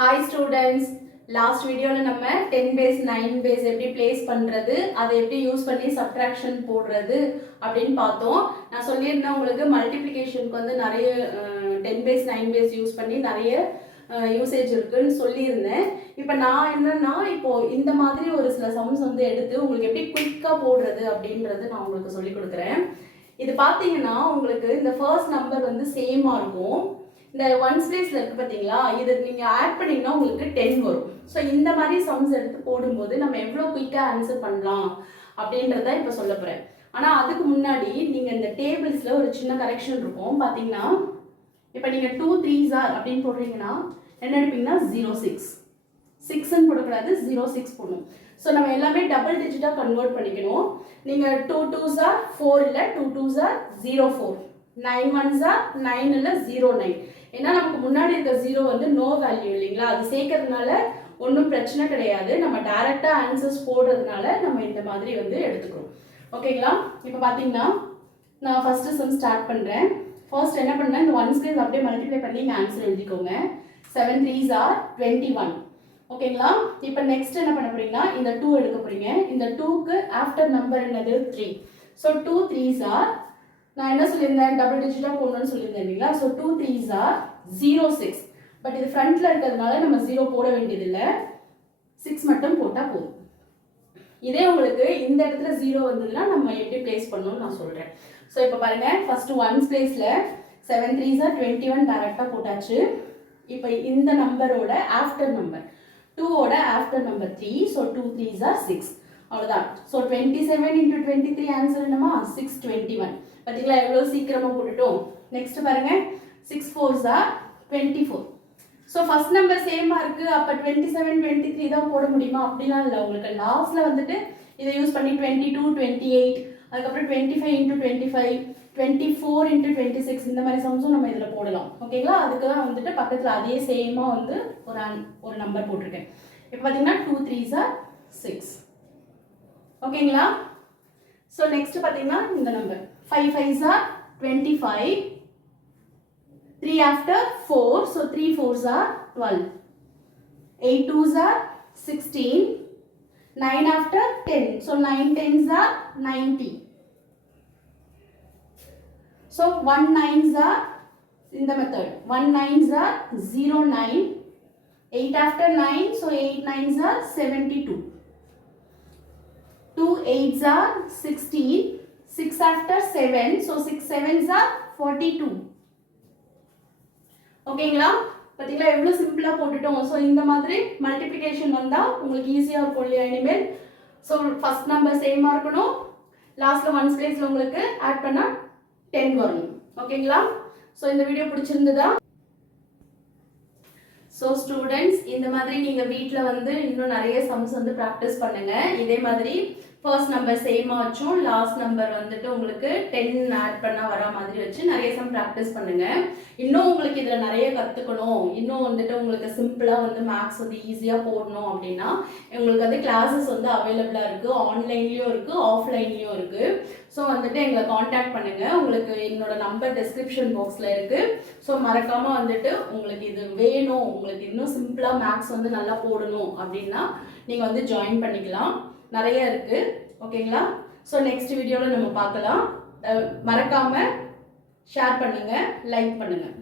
Hi students, last video நம்ம 10 base 9 base எப்படி place பண்றது அதை எப்படி யூஸ் பண்ணி subtraction போடுறது அப்படின்னு பார்த்தோம். நான் சொல்லியிருந்தேன் உங்களுக்கு மல்டிப்ளிகேஷனுக்கு வந்து நிறைய 10 base 9 base யூஸ் பண்ணி நிறைய யூசேஜ் இருக்குன்னு சொல்லியிருந்தேன். இப்போ நான் என்னன்னா இப்போ இந்த மாதிரி ஒரு சில சம்ஸ் வந்து எடுத்து உங்களுக்கு எப்படி குயிக்காக போடுறது அப்படின்றது நான் உங்களுக்கு சொல்லி கொடுக்குறேன். இது பார்த்தீங்கன்னா உங்களுக்கு இந்த ஃபர்ஸ்ட் நம்பர் வந்து சேமாக இருக்கும். இந்த ஒன்ஸ் பிளேஸ்ல இருக்கு பார்த்தீங்களா, இது நீங்கள் ஆட் பண்ணிங்கன்னா உங்களுக்கு 10 வரும். ஸோ இந்த மாதிரி சம்ஸ் எடுத்து போடும்போது நம்ம எவ்வளோ குயிக்காக ஆன்சர் பண்ணலாம் அப்படின்றத இப்போ சொல்ல போகிறேன். ஆனால் அதுக்கு முன்னாடி நீங்கள் இந்த டேபிள்ஸில் ஒரு சின்ன கரெக்ஷன் இருக்கும். பார்த்தீங்கன்னா இப்போ நீங்கள் 2 3s are அப்படின்னு போடுறீங்கன்னா என்ன எடுப்பீங்கன்னா 06 6ன்னு போடக்கூடாது, 06 போடணும். ஸோ நம்ம எல்லாமே டபுள் டிஜிட்டாக கன்வெர்ட் பண்ணிக்கணும். நீங்கள் 2 2s are 4 இல்லை, 2 2s are 04, 9 1s are 9 இல்லை 09. ஏன்னா நமக்கு முன்னாடி இருக்க 0 வந்து நோ வேல்யூ இல்லைங்களா, அது சேர்க்கறதுனால ஒன்றும் பிரச்சனை கிடையாது. நம்ம டைரெக்டாக ஆன்சர்ஸ் போடுறதுனால நம்ம இந்த மாதிரி வந்து எடுத்துக்கிறோம். ஓகேங்களா? இப்போ பார்த்தீங்கன்னா நான் ஃபஸ்ட்டு சம் ஸ்டார்ட் பண்ணுறேன். ஃபர்ஸ்ட் என்ன பண்ணேன், இந்த ஒன்ஸ் பிளேஸ் அப்படியே மல்டிப்ளை பண்ணி இங்கே ஆன்சர் எழுதிக்கோங்க. 7 3s are 21. ஓகேங்களா? இப்போ நெக்ஸ்ட் என்ன பண்ண போறீங்கன்னா இந்த 2 எடுக்க போறீங்க. இந்த 2க்கு ஆஃப்டர் நம்பர் என்னது 3. ஸோ 2 3s are, நான் என்ன சொல்லியிருந்தேன், டபுள் டிஜிட்டாக போடணும்னு சொல்லியிருந்தேன் இல்லைங்களா. So 2 3s are 06. பட் இது ஃப்ரண்ட்டில் இருக்கிறதுனால நம்ம 0 போட வேண்டியதில்லை, 6 மட்டும் போட்டால் போதும். இதே உங்களுக்கு இந்த இடத்துல 0 வந்ததுன்னா நம்ம எப்படி பிளேஸ் பண்ணணும்னு நான் சொல்கிறேன். ஸோ இப்போ பாருங்கள், ஃபஸ்ட்டு ஒன்ஸ் பிளேஸில் 7 3s are 21 டேரெக்டாக போட்டாச்சு. இப்போ இந்த நம்பரோட ஆஃப்டர் நம்பர் 2ஓட after number 3. So 2 3s are 6. அவ்வளோதான். ஸோ 27 into 23 ஆன்சர் என்னமா 621. பார்த்தீங்களா எவ்வளோ சீக்கிரமாக போட்டுட்டோம். நெக்ஸ்ட் பாருங்க, 6 4s are 24. So first number சேமாக இருக்குது, அப்போ 27 23 தான் போட முடியுமா அப்படிலாம் இல்லை. உங்களுக்கு லாஸ்ட்டில் வந்துட்டு இதை யூஸ் பண்ணி 22 28, அதுக்கப்புறம் 25 into 25, 24 into 26 இந்த மாதிரி சம்ஸும் நம்ம இதில் போடலாம். ஓகேங்களா? அதுக்கு தான் வந்துட்டு பக்கத்தில் அதே சேமாக வந்து ஒரு நம்பர் போட்டிருக்கேன். இப்போ பார்த்தீங்கன்னா 2 3s are 6. ஓகேங்களா? ஸோ நெக்ஸ்ட் பார்த்தீங்கன்னா இந்த number 5 5s are 25, 3 after 4, so 3 4s are 12, 8 2s are 16, 9 after 10, so 9 10s are 90. So 1 9s are in the method, 1 9s are 09, 8 after 9, so 8 9s are 72, 2 8s are 16, 6 after 7, so 6 7s are 42. ஓகேங்களா? பார்த்தீங்களா எவ்வளோ சிம்பிளாக போட்டுட்டோம். So இந்த மாதிரி multiplication வந்தால் உங்களுக்கு ஈஸியாக இருக்கும் இல்லையா இனிமேல். ஸோ ஃபஸ்ட் நம்பர் சேமாக இருக்கணும், லாஸ்ட்டில் ஒன்ஸ் பிளேஸில் உங்களுக்கு ஆட் பண்ணால் 10 வரணும். ஓகேங்களா? ஸோ இந்த வீடியோ பிடிச்சிருந்ததா? ஸோ ஸ்டூடெண்ட்ஸ், இந்த மாதிரி நீங்கள் வீட்டில் வந்து இன்னும் நிறைய சம்ஸ் வந்து ப்ராக்டிஸ் பண்ணுங்கள். இதே மாதிரி ஃபர்ஸ்ட் நம்பர் சேமாக வச்சும் லாஸ்ட் நம்பர் வந்துட்டு உங்களுக்கு 10 ஆட் பண்ணால் வர மாதிரி வச்சு நிறைய சம் ப்ராக்டிஸ் பண்ணுங்கள். இன்னும் உங்களுக்கு இதில் நிறைய கற்றுக்கணும், இன்னும் வந்துட்டு உங்களுக்கு சிம்பிளாக வந்து மேக்ஸ் வந்து ஈஸியாக போடணும் அப்படின்னா உங்களுக்கு வந்து கிளாஸஸ் வந்து அவைலபிளாக இருக்குது. ஆன்லைன்லேயும் இருக்குது, ஆஃப்லைன்லேயும் இருக்குது. ஸோ வந்துட்டு எங்களை காண்டாக்ட் பண்ணுங்கள். உங்களுக்கு என்னோட நம்பர் டிஸ்கிரிப்ஷன் பாக்ஸில் இருக்குது. ஸோ மறக்காமல் வந்துட்டு உங்களுக்கு இது வேணும், உங்களுக்கு இன்னும் சிம்பிளாக மேக்ஸ் வந்து நல்லா போடணும் அப்படின்னா நீங்கள் வந்து ஜாயின் பண்ணிக்கலாம். நிறைய இருக்குது. ஓகேங்களா? ஸோ நெக்ஸ்ட் வீடியோவில் நம்ம பார்க்கலாம். மறக்காமல் ஷேர் பண்ணுங்கள், லைக் பண்ணுங்கள்.